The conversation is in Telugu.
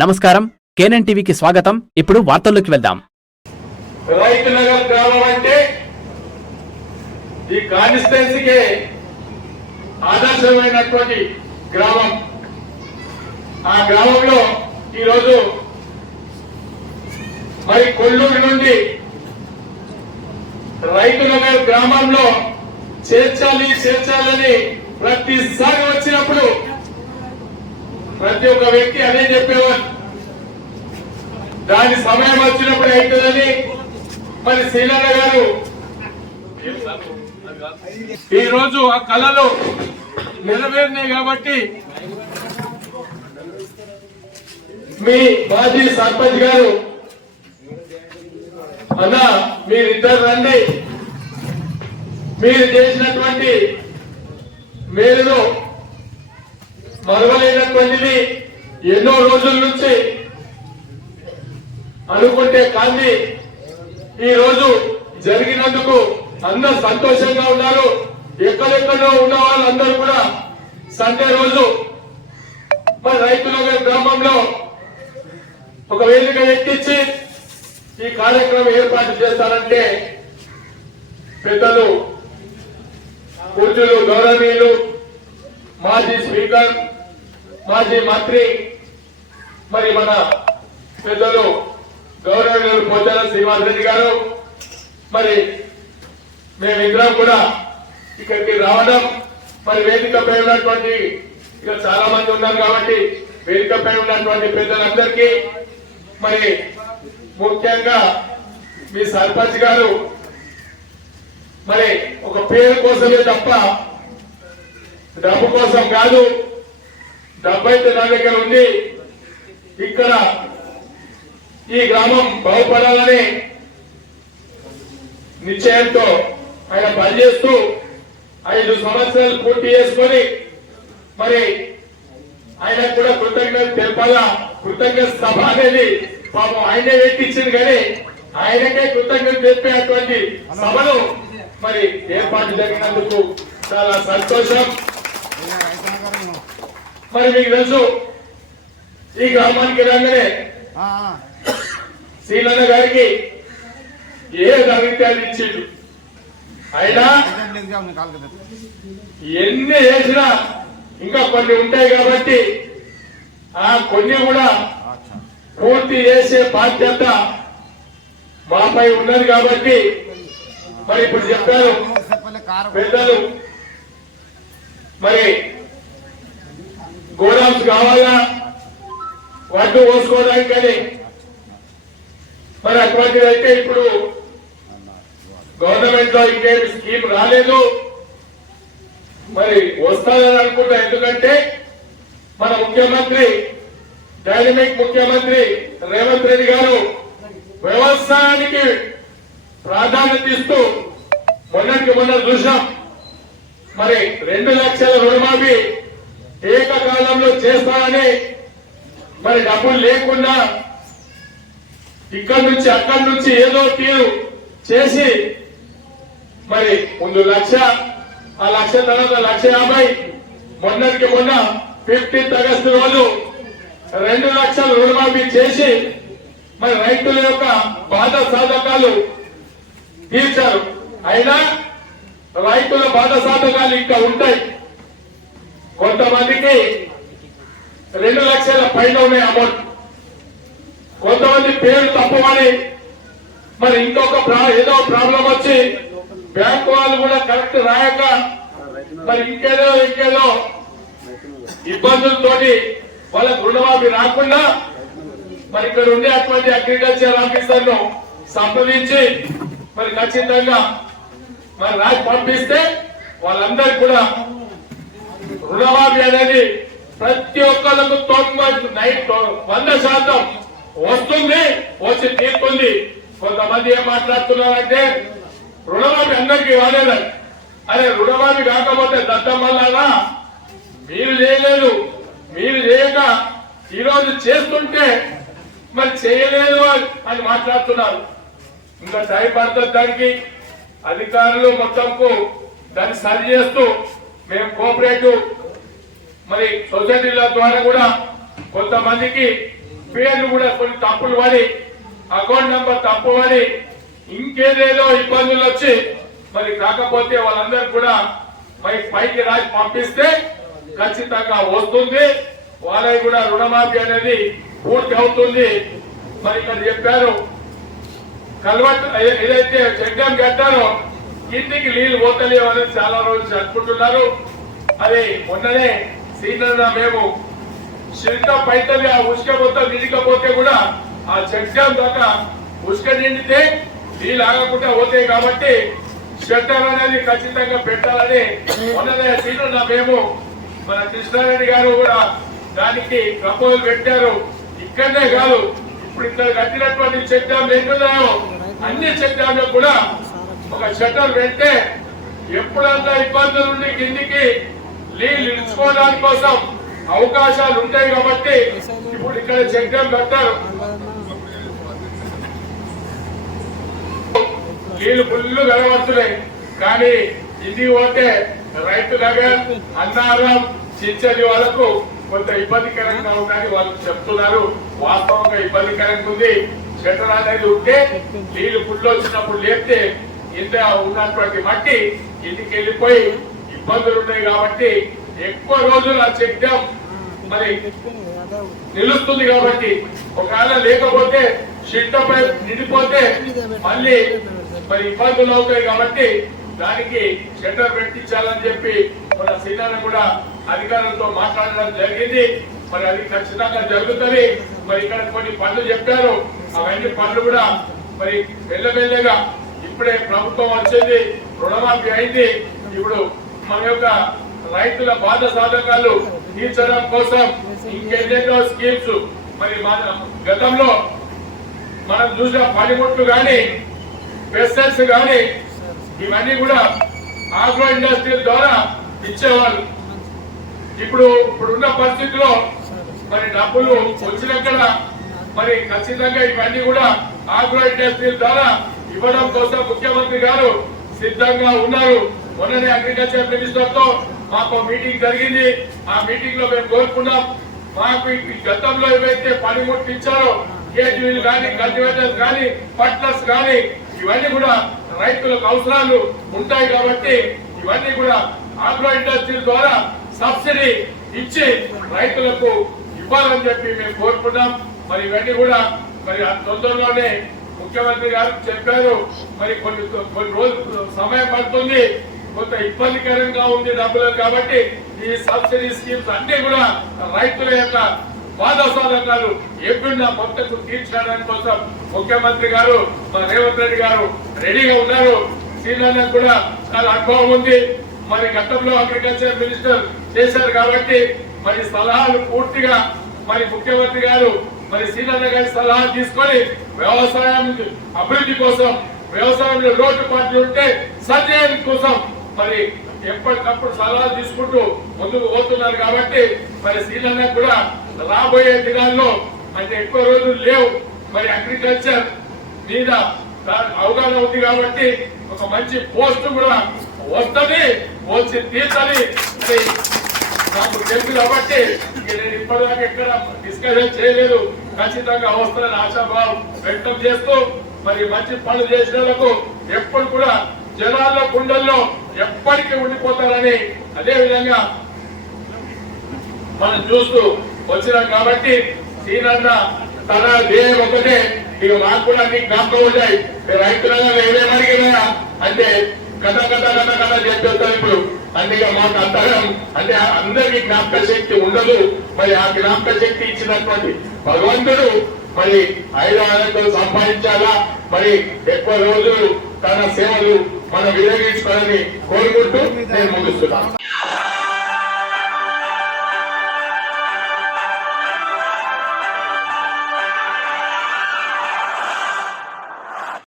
నమస్కారం. కేనన్ టీవీకి స్వాగతం. ఇప్పుడు వార్తల్లోకి వెళ్దాం. రైతు నగర్ గ్రామం అంటే ఈ కాన్స్టిట్యున్సీకి ఆదర్శమైనటువంటి గ్రామం. ఆ గ్రామంలో ఈరోజు మరి కొల్లూరు నుండి రైతు నగర్ గ్రామంలో చేర్చాలి చేర్చాలని ప్రతిసారి వచ్చినప్పుడు ప్రతి ఒక్క వ్యక్తి అదే చెప్పేవారు దాని సమయం వచ్చినప్పుడు అవుతుందని మరి శ్రీలన్న గారు ఈ రోజు ఆ కళలు నెరవేరినాయి కాబట్టి మీ మాజీ సర్పంచ్ గారు అన్న మీరిద్దరు రండి. మీరు చేసినటువంటి మేలులో మరవలేనటువంటిది ఎన్నో రోజుల నుంచి అనుకుంటే కానీ ఈ రోజు జరిగినందుకు అందరు సంతోషంగా ఉన్నారు. ఎక్కడెక్కడో ఉన్న వాళ్ళందరూ కూడా సండే రోజు మన రైతుల గ్రామంలో ఒక వేదిక ఎక్కించి ఈ కార్యక్రమం ఏర్పాటు చేస్తారంటే పెద్దలు పూజలు గౌరవనీయులు మాజీ స్పీకర్ మాజీ మంత్రి మరి మన పెద్దలు గౌరవనీయులు పోచాల శ్రీనివాస్ రెడ్డి గారు మరి మేమిద్దరం కూడా ఇక్కడికి రావడం మరి వేదికపై ఉన్నటువంటి ఇక్కడ చాలా మంది ఉన్నారు కాబట్టి వేదికపై ఉన్నటువంటి పెద్దలందరికీ మరి ముఖ్యంగా మీ సర్పంచ్ గారు మరి ఒక పేరు కోసమే తప్ప డబ్బు కోసం కాదు డబ్బు అయితే నా దగ్గర ఉంది. ఇక్కడ ఈ గ్రామం బాగుపడాలని నిశ్చయంతో ఆయన పనిచేస్తూ ఐదు సంవత్సరాలు పూర్తి చేసుకొని మరి ఆయన కూడా కృతజ్ఞత తెలపాలా? కృతజ్ఞత సభ అనేది పాపం ఆయనే పెట్టించింది కానీ ఆయనకే కృతజ్ఞత తెలిపేటువంటి సభను మరి ఏర్పాటు జరిగినందుకు చాలా సంతోషం. మరి మీకు తెలుసు ఈ గ్రామానికి రాగానే శ్రీలన్న గారికి ఏ అభిప్రాయాలు ఇచ్చిండు? అయినా ఎన్ని చేసినా ఇంకా కొన్ని ఉంటాయి కాబట్టి ఆ కొన్ని కూడా పూర్తి చేసే బాధ్యత మాపై ఉన్నది కాబట్టి మరి ఇప్పుడు చెప్పారు పెద్దలు మరి గోడౌన్స్ కావాలా? వడ్డు పోసుకోవడానికి కానీ. మరి అటువంటిది అయితే ఇప్పుడు గవర్నమెంట్లో ఇంకేమి స్కీమ్ రాలేదు. మరి వస్తానని అనుకుంటా. ఎందుకంటే మన ముఖ్యమంత్రి డైనమిక్ ముఖ్యమంత్రి రేవంత్ రెడ్డి గారు వ్యవసాయానికి ప్రాధాన్యత ఇస్తూ మొన్నటికి మొన్న చూసాం మరి రెండు లక్షల రుణమాఫీ ఏకకాలంలో చేస్తానని మరి డబ్బులు లేకుండా ఇక్కడి నుంచి అక్కడి నుంచి ఏదో తీరు చేసి మరి ముందు లక్ష ఆ లక్ష తర్వాత లక్ష యాభై మొన్నటికి మొన్న ఫిఫ్టీన్త్ ఆగస్టు రోజు రెండు లక్షలు రుణమాఫీ చేసి మరి రైతుల యొక్క బాధ సాధకాలు తీర్చారు. అయినా రైతుల బాధ సాధకాలు ఇంకా ఉంటాయి. కొంతమందికి రెండు లక్షల పైన ఉన్నాయి అమౌంట్. కొంతమంది పేరు తప్పమని మరి ఇంకొక ఏదో ప్రాబ్లం వచ్చి బ్యాంక్ వాళ్ళు కూడా కరెక్ట్ రాయక మరి ఇంకేదో ఇంకేదో ఇబ్బందులతోటి వాళ్ళకు రుణమాఫీ రాకుండా మరి ఇక్కడ ఉండే అటువంటి అగ్రికల్చర్ ఆఫీసర్ను సంప్రదించి మరి ఖచ్చితంగా మరి రాసి పంపిస్తే వాళ్ళందరికీ కూడా రుణమాఫీ అనేది ప్రతి ఒక్కరికి తొంభై నైట్ వంద శాతం వస్తుంది వచ్చి తీరుతుంది కొంతమంది ఏం మాట్లాడుతున్నారంటే రుణమాఫీ అందరికీ కాలేదని అరే రుణమాఫీ కాకపోతే దత్తమల్లారా మీరు చేయలేదు. మీరు చేయక ఈరోజు చేస్తుంటే మరి చేయలేదు అని- అని మాట్లాడుతున్నారు. ఇంకా టైం పడుతుంది దానికి. అధికారులు మొత్తంకు దాన్ని సరి చేస్తూ మేము కోఆపరేటివ్ మరి సొసైటీల ద్వారా కూడా కొంతమందికి పేర్లు కూడా కొన్ని తప్పులు పడి అకౌంట్ నెంబర్ తప్పు పడి ఇంకేదేదో ఇబ్బందులు వచ్చి మరి కాకపోతే వాళ్ళందరూ కూడా పై పైకి రాసి పంపిస్తే ఖచ్చితంగా వస్తుంది. వాళ్ళకి కూడా రుణమాఫీ అనేది పూర్తి అవుతుంది. మరి ఇక్కడ చెప్పారు కల్వట్ ఏదైతే చెడ్డం కట్టారో ఇంటికి నీళ్ళు పోతలేవు అనేది చాలా రోజులు అనుకుంటున్నారు అది మొన్ననే సీనియర్ మేము శిల్ట పైతది ఆ ఉసుక మొత్తం నిండికపోతే కూడా ఆ చెడ్డం దాకా ఉసుక నిండితే నీళ్ళు ఆగకుండా పోతాయి కాబట్టి షట్టర్ అనేది ఖచ్చితంగా పెట్టాలని మొన్ననే సీనియర్ మేము. మన కృష్ణారెడ్డి గారు కూడా దానికి ప్రపోజల్ పెట్టారు. ఇక్కడనే కాదు ఇప్పుడు ఇక్కడ కట్టినటువంటి చెక్ డ్యామ్ ఎన్నున్నాయో అన్ని చెక్ కూడా ఒక షట్టర్ పెడితే ఎప్పుడంతా ఇబ్బందులు ఉండి కిందికి నీళ్ళు కోసం అవకాశాలు ఉంటాయి కాబట్టి ఇప్పుడు ఇక్కడ చెక్ డ్యామ్ కట్టారు నీళ్ళు ఫుల్లు కనబడుతున్నాయి కానీ ఇది పోతే రైతు నగర్ అన్నారం చించని వాళ్ళకు కొంత ఇబ్బందికరంగా ఉందని వాళ్ళు చెప్తున్నారు. వాస్తవంగా ఇబ్బందికరంగా ఉంది. షటర్ అనేది ఉంటే నీళ్ళు ఫుల్ వచ్చినప్పుడు లేపితే ఇంత ఉన్నటువంటి మట్టి ఇంటికి వెళ్ళిపోయి ఇబ్బందులు ఉన్నాయి కాబట్టి ఎక్కువ రోజులు ఆ చెక్ డ్యామ్ మరి నిలుస్తుంది కాబట్టి ఒకవేళ లేకపోతే షిట్టపై నిండిపోతే మళ్ళీ మరి ఇబ్బందులు అవుతాయి కాబట్టి దానికి షెటర్ పెట్టించాలని చెప్పి మన సీనాన్ని కూడా అధికారులతో మాట్లాడడం జరిగింది. మరి అది ఖచ్చితంగా జరుగుతుంది. మరి ఇక్కడ కొన్ని పనులు చెప్పారు. అవన్నీ పనులు కూడా మరి మెల్లమెల్లగా ఇప్పుడే ప్రభుత్వం వచ్చింది. రుణమాఫీ అయింది. ఇప్పుడు మన యొక్క రైతుల బాధ సాధకాలు తీర్చడం కోసం ఇంకెన్నెన్నో స్కీమ్స్ మరి మన గతంలో మనం చూసిన పనిముట్లు కానీ పెస్టల్స్ కానీ ఇవన్నీ కూడా ఆగ్రో ఇండస్ట్రీ ద్వారా ఇచ్చేవాళ్ళు. ఇప్పుడు ఇప్పుడున్న పరిస్థితిలో మరి డబ్బులు వచ్చినక్కడ మరి ఖచ్చితంగా ఇవన్నీ కూడా ఆగ్రో ఇండస్ట్రీ ద్వారా ఇవ్వడం కోసం ముఖ్యమంత్రి గారు సిద్ధంగా ఉన్నారు. మొన్ననే అగ్రికల్చర్ మినిస్టర్తో మాకు మీటింగ్ జరిగింది. ఆ మీటింగ్లో మేము కోరుకున్నాం. మాకు ఈ గతంలో ఏవైతే పనిముట్లు ఇచ్చారో కేజీలు కానీ కల్టివేటర్స్ కానీ పట్లర్స్ కానీ ఇవన్నీ కూడా రైతులకు అవసరాలు ఉంటాయి కాబట్టి ఇవన్నీ కూడా ఆగ్రో ఇండస్ట్రీ ద్వారా సబ్సిడీ ఇచ్చి రైతులకు ఇవ్వాలని చెప్పి మేము కోరుకున్నాం. మరి ఇవన్నీ కూడా మరి ఆ తొందరలోనే ముఖ్యమంత్రి గారు చెప్పారు. మరి కొన్ని కొన్ని రోజులు సమయం పడుతుంది. కొంత ఇబ్బందికరంగా ఉంది డబ్బులు. కాబట్టి ఈ సబ్సిడీ స్కీమ్స్ అన్ని కూడా రైతుల యొక్క బాధ సాధకాలు ఎప్పుడున్నా మొత్తకు తీర్చడానికి కోసం ముఖ్యమంత్రి గారు మా రేవంత్ రెడ్డి గారు రెడీగా ఉన్నారు. శ్రీలంక కూడా చాలా అనుభవం ఉంది. మరి గతంలో అగ్రికల్చర్ మినిస్టర్ చేశారు కాబట్టి మరి సలహాలు పూర్తిగా మరి ముఖ్యమంత్రి గారు మరి శ్రీలంక గారి సలహా తీసుకొని వ్యవసాయం అభివృద్ధి కోసం వ్యవసాయంలో లోటు పాటలు ఉంటే సర్జరీ కోసం మరి ఎప్పటికప్పుడు సలహాలు తీసుకుంటూ ముందుకు పోతున్నారు కాబట్టి మరి శ్రీలంక కూడా రాబోయే దినాల్లో అంటే ఎక్కువ రోజులు లేవు. మరి అగ్రికల్చర్ మీద అవగాహన ఉంది కాబట్టి ఒక మంచి పోస్ట్ కూడా వస్తుంది వచ్చి తీర్చాలి నాకు తెలుసు కాబట్టి నేను ఇప్పటిదాకా ఎక్కడ డిస్కషన్ చేయలేదు. ఖచ్చితంగా వస్తుందని ఆశాభావం వ్యక్తం చేస్తూ మరి మంచి పనులు చేసినందుకు ఎప్పుడు కూడా జనాల్లో గుండెల్లో ఎప్పటికీ ఉండిపోతారని అదే విధంగా మనం చూస్తూ వచ్చినాం కాబట్టి సీనన్న తన ధ్యేయం ఒకటే ఇక మాకు కూడా అన్ని జ్ఞాపకం ఉంటాయి. మీరు రైతులుగా ఏమేమి అంటే కథ కథ కథ కథ చెప్పేస్తాం ఇప్పుడు. అంటే మాకు అంతరం. అంటే అందరికి జ్ఞాపక శక్తి ఉండదు. మరి ఆ జ్ఞాపక శక్తి ఇచ్చినటువంటి భగవంతుడు మరి ఐదు ఆనందాలు సంపాదించాలా మరి ఎక్కువ రోజులు తన సేవలు మనం వినియోగించుకోవాలని కోరుకుంటూ నేను ముగిస్తున్నాను.